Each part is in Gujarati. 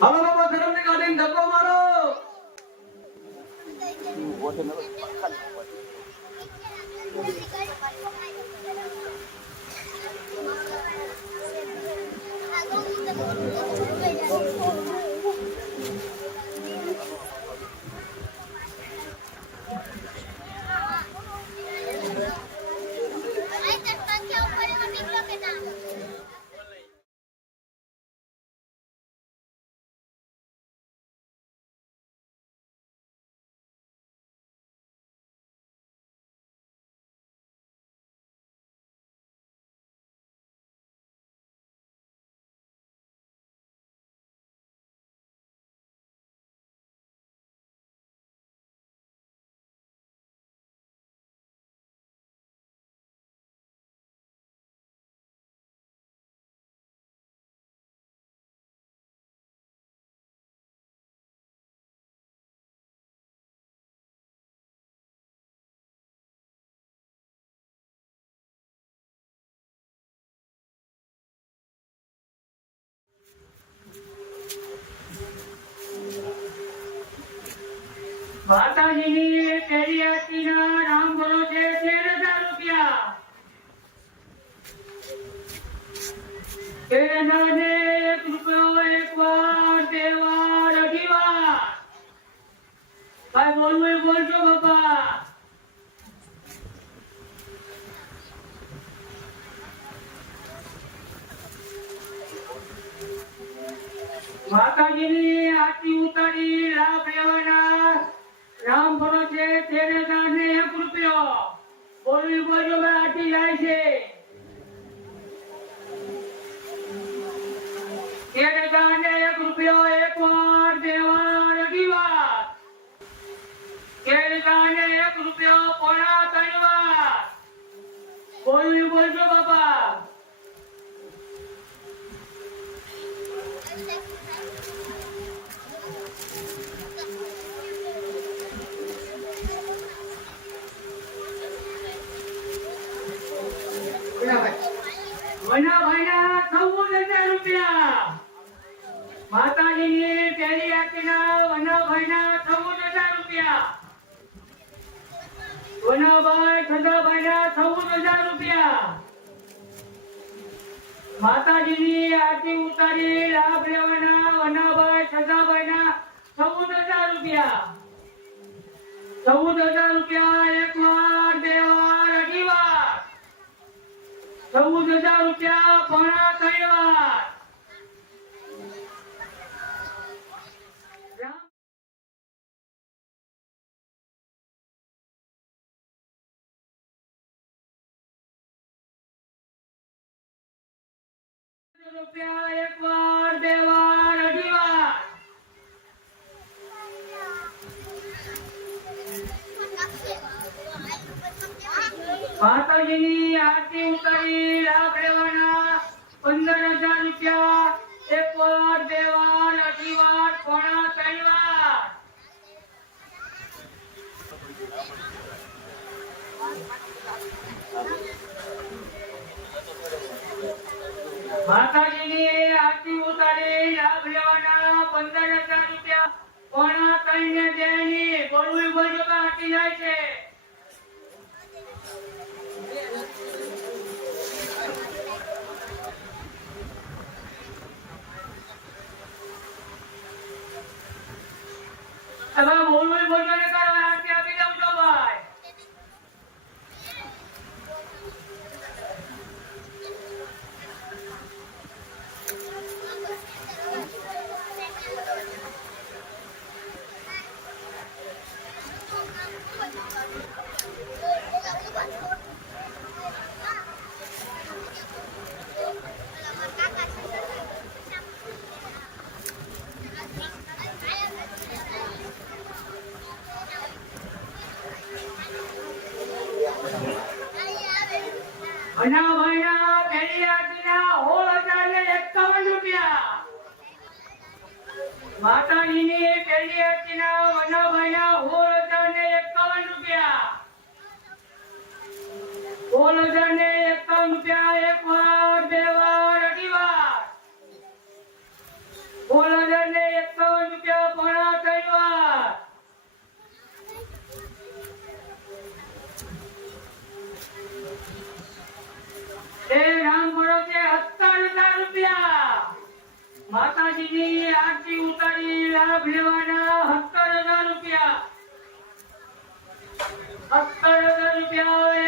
હાલો બાબા ધરમની ગાડીને ધક્કો મારો. માતાજીની એ બોલજો બાપા. માતાજીની આરતી ઉતારી લાભ લેવાના રામ ભરો છે તેર હજાર ને એક રૂપિયો બોલવી બોલજો વનાભાઈના ચૌદ હજાર રૂપિયા માતાજીની પહેલી આરતીના વનાભાઈના ચૌદ હજાર રૂપિયા વનાભાઈ સદાભાઈના ચૌદ હજાર રૂપિયા માતાજીની આરતી ઉતારી લાભ લેવાના વનાભાઈ સદાભાઈના ચૌદ હજાર રૂપિયા ચૌદ હજાર માતાજીની આરતી ઉતારી લાભ લેવાના પંદર હજાર રૂપિયા. એક વાર, બે વાર, અઢી વાર, પોણા ત્રણ વાર. માતાજીની આરતી ઉતારી લાભ લેવાના પંદર હજાર રૂપિયા. પોણા ત્રણ ને બે ની બોલવું બોલજો કે આરતી જાય છે હવે બોલવું બોલજો ને કરો આરતી આપી દઉં છો ભાઈ અનાભાઈના પહેલી આરતીના સોળ હજાર ને એકાવન રૂપિયા માતાજીની પહેલી આરતીના વનાભાઈના સોળ હજાર ને એકાવન રૂપિયા સોળ હજાર ને એકાવન રૂપિયા એક વાર બે વાર અઢી વાર સોળ હજાર ને માતાજીની આરતી ઉતારી લાભ લેવાના હજાર રૂપિયા. સત્તર હજાર રૂપિયા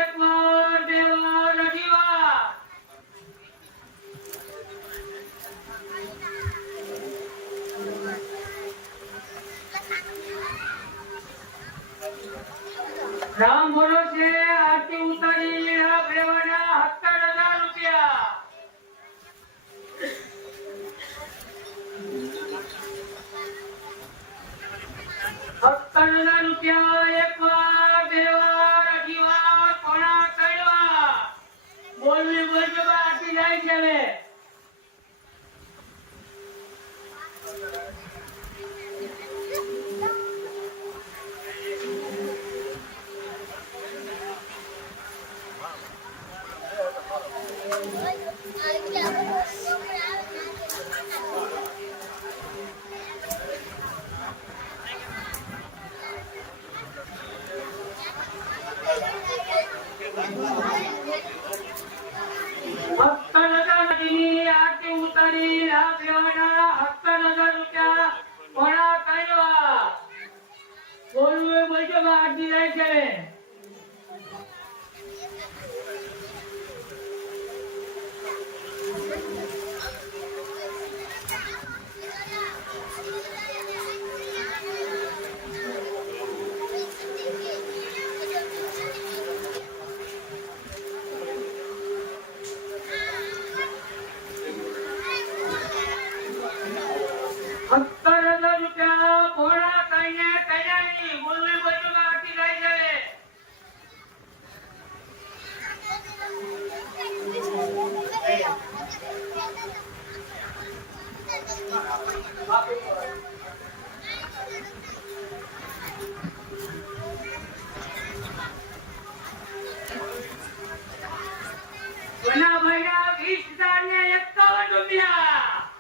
હજાર ને એકાવન રૂપિયા.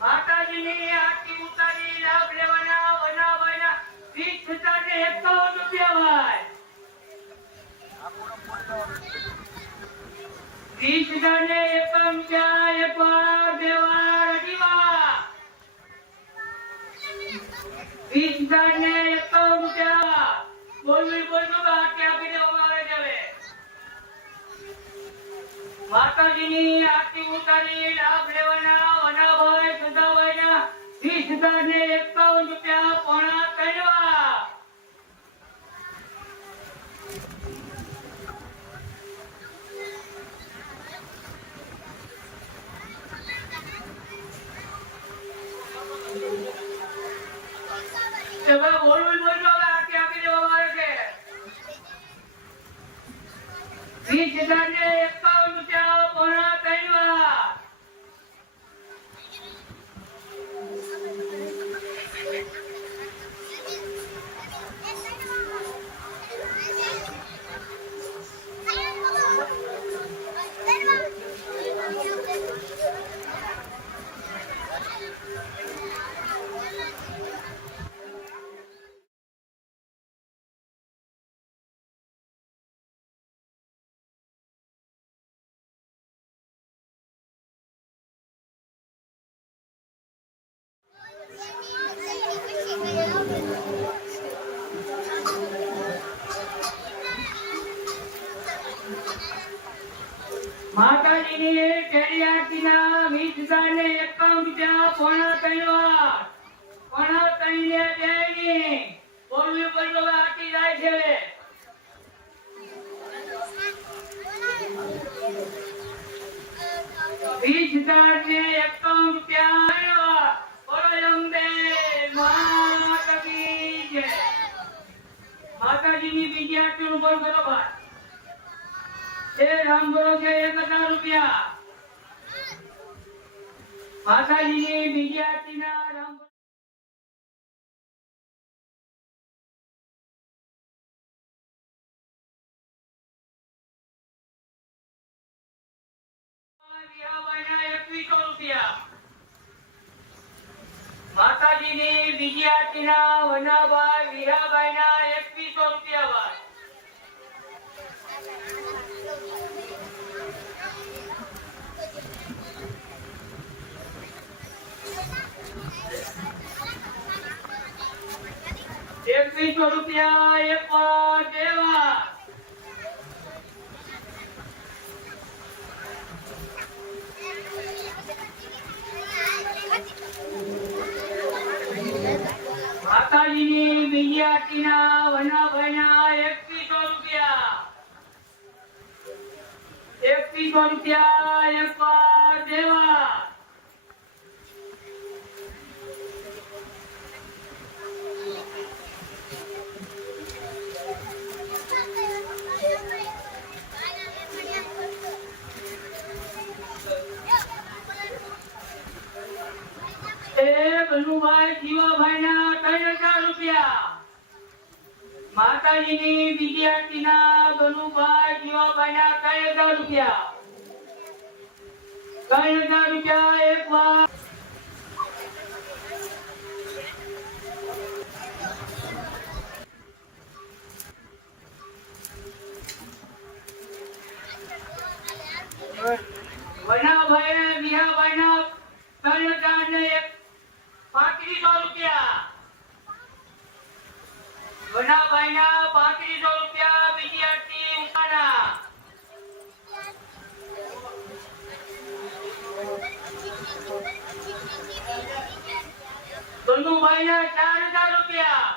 માતાજીની આરતી ઉતારી લાભ લેવાના વનાભાઈના બાકી આપી દેવામાં આવે છે હવે માતાજીની આરતી ઉતારી લાભ લેવાના વનાભાઈ સુધાભાઈના શ્રી હજાર માતાજીની ને એકાવન રૂપિયા પોણા હજાર ને એકાવન રૂપિયા બોલો અંબે માતા માતાજીની બીજી આરતીનું બોલ કરો ભાઈ એ રામ બોલો છે એક હજાર રૂપિયા. માતાજીની બીજી આરતીના રામ માતાજીની બીજી આરતીના વનાભાઈ વીરાબાઈના એકવીસો રૂપિયા ભાઈ એકવીસો રૂપિયા એક દેવા માતાજીની આરતીના વનાભાઈના એકવીસો રૂપિયા. એકવીસો રૂપિયા એક દેવા એ બનુભાઈ જીવાભાઈના ત્રણ હજાર રૂપિયા. માતાજીની આરતીના બનુભાઈ જીવાભાઈના ત્રણ હજાર રૂપિયા. ત્રણ હજાર રૂપિયા એક વાર. વનાભાઈ અને વિહાભાઈના ત્રણ હજાર ને એક પાંત્રીસો રૂપિયા વનાભાઈના પાંત્રીસો રૂપિયા બીજી આરતી ઉપાના. બનુભાઈના ચાર હજાર રૂપિયા.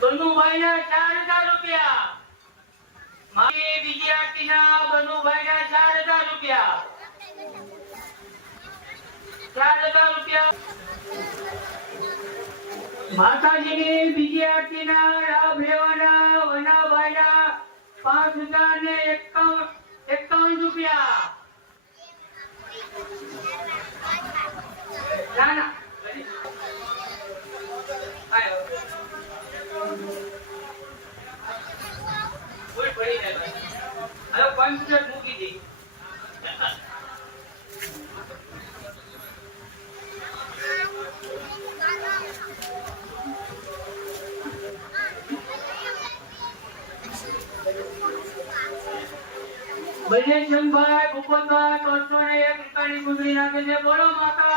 બનુભાઈના ચાર હજાર રૂપિયા. મારી બીજી આરતીના બનુભાઈના ચાર હજાર રૂપિયા. ચાર હજાર રૂપિયા. માતાજીની બીજી આરતીના લાભ લેવાના પાંચ હજાર ને એકાવન રૂપિયા. ના ના. કોમ્પ્યુટર મૂકી દે. બંને જણભાઈ ભૂપતભાઈ ત્રણસો ને એક રૂપિયાની ગુજરી નાખે છે. બોલો માતા